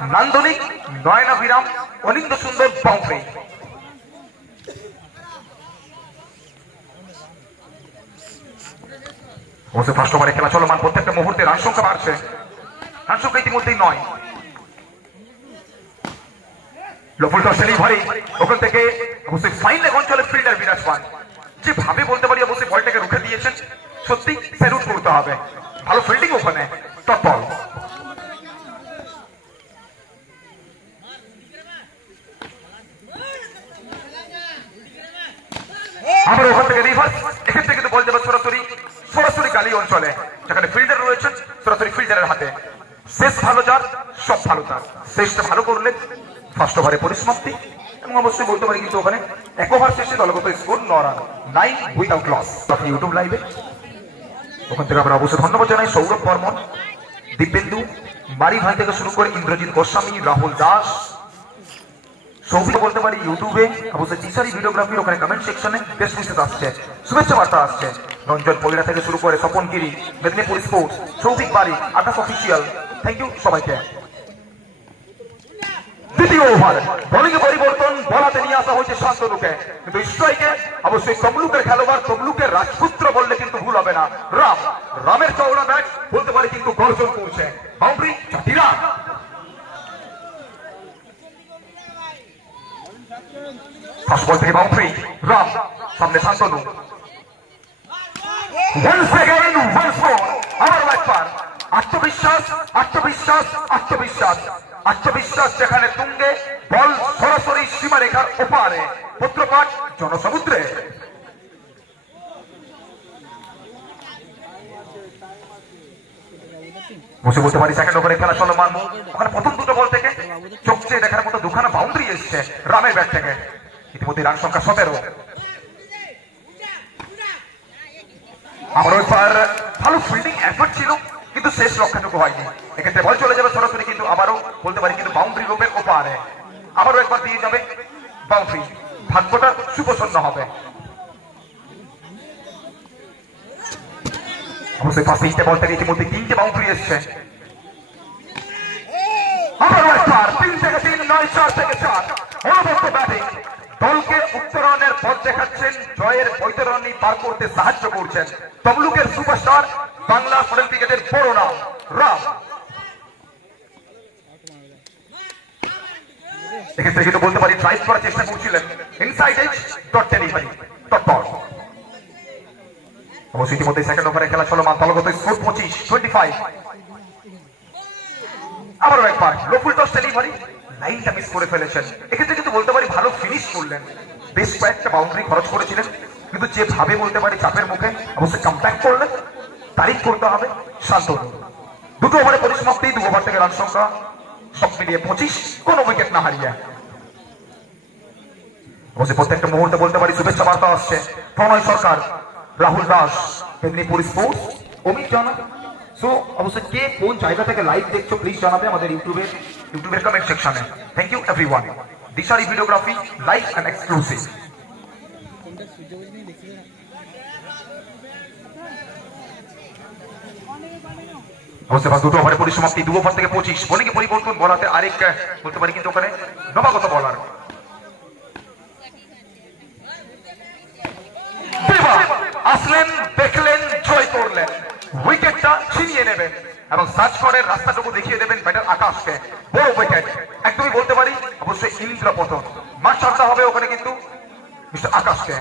নান্দনিক নয়নাভিরাম অনিন্দ সুন্দর বাউন্ডারি। অবশ্য ফার্স্ট ওভারে খেলা চলমান, প্রত্যেকটা মুহূর্তে রান সংখ্যা বাড়ছে, রান সংখ্যা ইতিমধ্যেই 9। লফুল টস ডেলিভারি, ওখান থেকে অবশ্যই ফাইন লেগ অঞ্চলে ফিল্ডার বিরাজমান, যেভাবে বলতে পারি অবশ্যই বলটাকে রুখে দিয়েছেন, সত্যি স্যালুট করতে হবে। ভালো ফিল্ডিং ওখানে, টপ আবার ওখান থেকে রিভার্স, এক্ষেত্রে কিন্তু বল যাবে সরাসরি গালি অঞ্চলে, যেখানে ফিল্ডার রয়েছেন সরাসরি ফিল্ডারের হাতে। শেষ ভালো যার, সব ভালো তার। শেষটা ভালো করলে ফার্স্ট ওভারে পরিসমাপ্তি, এবং অবশ্যই বলতে পারি কিন্তু ওখানে এক ওভার শেষে দলগত স্কোর 9 রান, 9 উইথআউট লস। আপনি ইউটিউব লাইভে ওখান থেকে আমরা অবশ্যই ধন্যবাদ জানাই সৌরভ বর্মন, দিব্যেন্দু, বাড়ি ভাই থেকে শুরু করে ইন্দ্রজিৎ গোস্বামী, রাহুল দাস, সৌভিক বলতে পারি ইউটিউবে, অবশ্যই টিচারি ভিডিওগ্রাফির ওখানে কমেন্ট সেকশনে বেশ মেসেজ আসছে, শুভেচ্ছা বার্তা আসছে। রঞ্জন পরিড়া থেকে শুরু করে স্বপন গিরি, মেদিনীপুর স্পোর্টস, সৌভিক বাড়ি, আকাশ অফিসিয়াল, থ্যাংক ইউ সবাইকে। দ্বিতীয় ওভার বোলিং পরিবর্তন, বলাতে নিয়ে আসা হয়েছে শান্তনুকে, কিন্তু স্ট্রাইকে অবশ্যই তমলুকের খেলোয়াড়, তমলুকের রাজপুত্র বললে কিন্তু ভুল হবে না, রামের চওড়া ব্যাট বলতে পারি কিন্তু গর্জন করছে, বাউন্ডারি 4 রান। ফার্স্ট বল থেকে বাউন্ডারি, রাম সামনে শান্তনু, আত্মবিশ্বাস আত্মবিশ্বাস আত্মবিশ্বাস আত্মবিশ্বাস যেখানে তুঙ্গে, বল সরাসরি সীমারেখার ওপারে, পুত্রপাঠ জনসমুদ্রে। বসে বলতে পারি সেকেন্ড ওভারে খেলা চলমান, ওখানে প্রথম দুটো বল থেকে চোখ চেয়ে দেখার মতো দুখানা বাউন্ডারি এসছে রামের ব্যাট থেকে, ইতিমধ্যে রান সংখ্যা 17। আমারও এবার ভালো ফিল্ডিং এফর্ট ছিল, কিন্তু শেষ লক্ষ্যটুকু হয়নি। এক্ষেত্রে বল চলে যাবে সরাসরি কিন্তু আবারও বলতে পারি কিন্তু বাউন্ডারি রোপের ওপারে, আবারও একবার দিয়ে যাবে বাউন্ডারি, ভাগ্যটা সুপ্রসন্ন হবে। অবশ্যই ফার্স্ট 3টে বল থেকে ইতিমধ্যে 3টে বাউন্ডারি এসছে, আবারও একবার 3 থেকে 3, 9, 4 থেকে 4, অনবদ্য ব্যাটিং, দলকে উত্তরণের পথ দেখাচ্ছেন, জয়ের বৈতরণী পার করতে সাহায্য করছেন তমলুকের সুপারস্টার, বাংলা ফরেন ক্রিকেটের বড় নাম রাম। এক্ষেত্রে কিন্তু বলতে পারি ড্রাইভ করার চেষ্টা করছিলেন, inside edge dot delivery, dot ball. অবশ্যই ইতিমধ্যে সেকেন্ড ওভারে খেলা চলমান, দলগত স্কোর 25-25। আবারও একবার লফুল টস ডেলিভারি, লাইনটা মিস করে ফেলেছেন। এক্ষেত্রে কিন্তু বলতে পারি ভালো ফিনিশ করলেন, বেশ কয়েকটা বাউন্ডারি খরচ করেছিলেন, কিন্তু যেভাবে বলতে পারি চাপের মুখে অবশ্যই কামব্যাক করলেন, তারিফ করতে হবে শান্তনু। দুটো ওভারে পরিসমাপ্তি, 2 ওভার থেকে রান সংখ্যা সব মিলিয়ে 25, কোনো উইকেট না হারিয়ে। অবশ্যই প্রত্যেকটা মুহূর্তে বলতে পারি শুভেচ্ছা বার্তা আসছে, প্রণয় সরকার, রাহুল দাস, মেদিনীপুর স্পোর্টস, অমিত জানা। সো অবশ্যই কে কোন জায়গা থেকে লাইভ দেখছো প্লিজ জানাবে আমাদের ইউটিউবের কমেন্ট সেকশনে। Thank you everyone. Dishari videography, live and exclusive. অবশ্যই বাস দুটো ওভারে পরিসমাপ্তি, 2 ওভার থেকে 25, বোলিং পরিবর্তন, বলাতে আরেক বলতে পারি কিন্তু ওখানে নবাগত বলার আসলেন, দেখলেন, জয় করলেন, উইকেটটা ছিনিয়ে নেবেন এবং সার্চ করে রাস্তাটুকু দেখিয়ে দেবেন ব্যাটার আকাশকে। বড় উইকেট, একদমই বলতে পারি অবশ্যই ইন্দ্রপতন, মাঠ ছাড়তে হবে ওখানে কিন্তু মিস্টার আকাশকে।